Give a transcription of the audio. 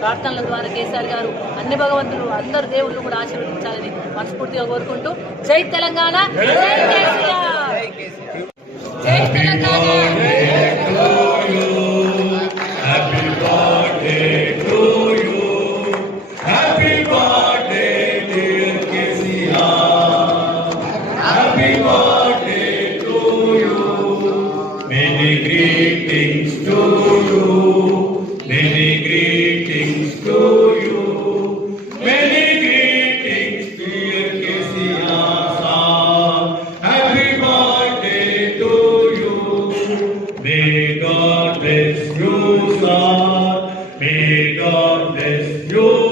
ప్రార్థనల ద్వారా కేసీఆర్ గారు అన్ని భగవంతులు అందరు దేవుళ్ళు కూడా ఆశీర్వదించాలని మనస్ఫూర్తిగా కోరుకుంటూ జై తెలంగాణ, జై కేసీఆర్, జై Telangana. Many greetings to you. Many greetings to you. Many greetings to your KCR. Happy birthday to you. May God bless you, sir. May God bless you.